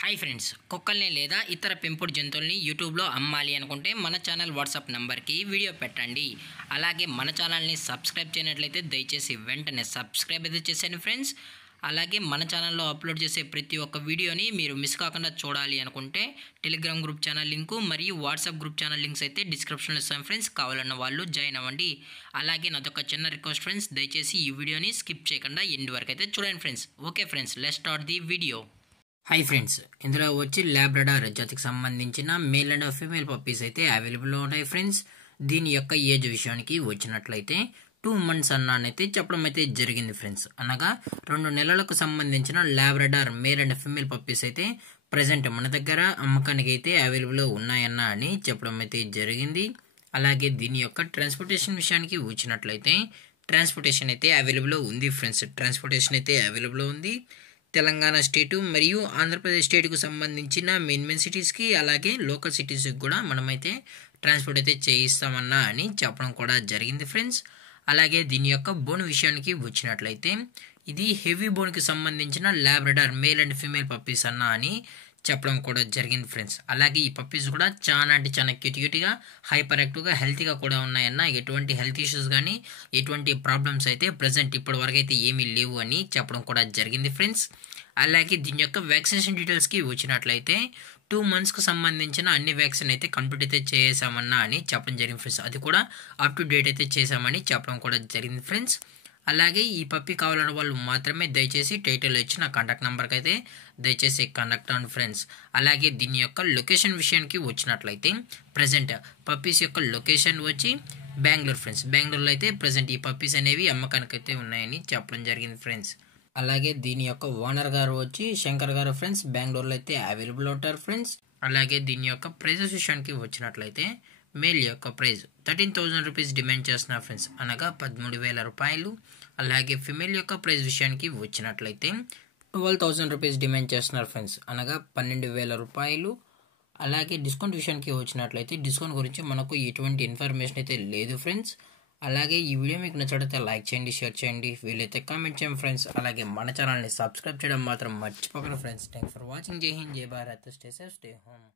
Hi friends, కుక్కల్ని లేదా ఇతర పెంపుడు జంతువుల్ని యూట్యూబ్లో అమ్మాలి అనుకుంటే మన ఛానల్ వాట్సాప్ నెంబర్కి వీడియో పెట్టండి. అలాగే మన ఛానల్ని సబ్స్క్రైబ్ చేయనట్లయితే దయచేసి వెంటనే సబ్స్క్రైబ్ అయితే చేసేయండి ఫ్రెండ్స్. అలాగే మన ఛానల్లో అప్లోడ్ చేసే ప్రతి ఒక్క వీడియోని మీరు మిస్ కాకుండా చూడాలి అనుకుంటే టెలిగ్రామ్ గ్రూప్ ఛానల్ లింకు మరియు వాట్సాప్ గ్రూప్ ఛానల్ లింక్స్ అయితే డిస్క్రిప్షన్లో ఇస్తాం ఫ్రెండ్స్. కావాలన్న వాళ్ళు జాయిన్ అవ్వండి. అలాగే నాదొక చిన్న రిక్వెస్ట్ ఫ్రెండ్స్, దయచేసి ఈ వీడియోని స్కిప్ చేయకుండా ఎండ్ వరకు అయితే చూడండి friends. Okay friends, let's start the video. Hi friends, ఇందులో వచ్చి లాబ్రడార్ జాతికి సంబంధించిన మేల్ అండ్ ఫీమేల్ పప్పీస్ అయితే అవైలబుల్లో ఉంటాయి ఫ్రెండ్స్. దీని యొక్క ఏజ్ విషయానికి వచ్చినట్లయితే 2 months అన్నానైతే చెప్పడం అయితే జరిగింది ఫ్రెండ్స్. అనగా 2 నెలలకు సంబంధించిన Labrador male and female puppies అయితే ప్రజెంట్ మన దగ్గర అమ్మకానికి అయితే అవైలబుల్లో ఉన్నాయన్న అని చెప్పడం అయితే జరిగింది. అలాగే దీని యొక్క ట్రాన్స్పోర్టేషన్ విషయానికి వచ్చినట్లయితే ట్రాన్స్పోర్టేషన్ అయితే అవైలబుల్లో ఉంది ఫ్రెండ్స్. ట్రాన్స్పోర్టేషన్ అయితే అవైలబుల్లో ఉంది. తెలంగాణ స్టేటు మరియు ఆంధ్రప్రదేశ్ స్టేట్కు సంబంధించిన మెయిన్ సిటీస్కి అలాగే లోకల్ సిటీస్కి కూడా మనమైతే ట్రాన్స్పోర్ట్ అయితే చేయిస్తామన్నా అని చెప్పడం కూడా జరిగింది ఫ్రెండ్స్. అలాగే దీని యొక్క బోన్ విషయానికి వచ్చినట్లయితే ఇది హెవీ బోన్కి సంబంధించిన Labrador male and female puppies అన్న అని చెప్పడం కూడా జరిగింది ఫ్రెండ్స్. అలాగే ఈ పప్పీస్ కూడా చాలా అంటే చాలా క్యూట్గా హైపర్ యాక్టివ్గా హెల్తీగా కూడా ఉన్నాయన్న. ఎటువంటి హెల్త్ ఇష్యూస్ కానీ ఎటువంటి ప్రాబ్లమ్స్ అయితే ప్రజెంట్ ఇప్పటి వరకు అయితే ఏమీ లేవు అని చెప్పడం కూడా జరిగింది ఫ్రెండ్స్. అలాగే దీని యొక్క వ్యాక్సినేషన్ డీటెయిల్స్కి వచ్చినట్లయితే 2 monthsకు సంబంధించిన అన్ని వ్యాక్సిన్ అయితే కంప్లీట్ అయితే చేసామన్నా అని చెప్పడం జరిగింది ఫ్రెండ్స్. అది కూడా అప్ టు డేట్ అయితే చేసామని చెప్పడం కూడా జరిగింది ఫ్రెండ్స్. అలాగే ఈ పప్పీ కావాలన్న వాళ్ళు మాత్రమే దయచేసి టైటిల్లో ఇచ్చిన కాంటాక్ట్ నెంబర్కి అయితే దయచేసి కాంటాక్ట్ అవ్వండి ఫ్రెండ్స్. అలాగే దీని యొక్క లొకేషన్ విషయానికి వచ్చినట్లయితే ప్రజెంట్ పప్పీస్ యొక్క లొకేషన్ వచ్చి బెంగళూరు ఫ్రెండ్స్. బెంగళూరులో అయితే ప్రజెంట్ ఈ పప్పీస్ అనేవి అమ్మకానికి అయితే ఉన్నాయని చెప్పడం జరిగింది ఫ్రెండ్స్. అలాగే దీని యొక్క ఓనర్ గారు వచ్చి శంకర్ గారు ఫ్రెండ్స్. బెంగళూరులో అయితే అవైలబుల్ ఉంటారు ఫ్రెండ్స్. అలాగే దీని యొక్క ప్రైజెస్ విషయానికి వచ్చినట్లయితే మేల్ యొక్క ప్రైజ్ 13,000 రూపీస్ డిమాండ్ చేస్తున్నారు ఫ్రెండ్స్, అనగా 13,000 రూపాయలు. అలాగే ఫిమేల్ యొక్క ప్రైజ్ విషయానికి వచ్చినట్లయితే 12,000 రూపీస్ డిమాండ్ చేస్తున్నారు ఫ్రెండ్స్, అనగా 12,000 రూపాయలు. అలాగే డిస్కౌంట్ విషయానికి వచ్చినట్లయితే డిస్కౌంట్ గురించి మనకు ఎటువంటి ఇన్ఫర్మేషన్ అయితే లేదు ఫ్రెండ్స్. అలాగే ఈ వీడియో మీకు నచ్చినట్లయితే లైక్ చేయండి, షేర్ చేయండి, వీలైతే కామెంట్ చేయండి ఫ్రెండ్స్. అలాగే మన ఛానల్ని సబ్స్క్రైబ్ చేయడం మాత్రం మర్చిపోకండి ఫ్రెండ్స్. Thanks for watching. జై హింద్, జై Bharat, stay safe, stay home.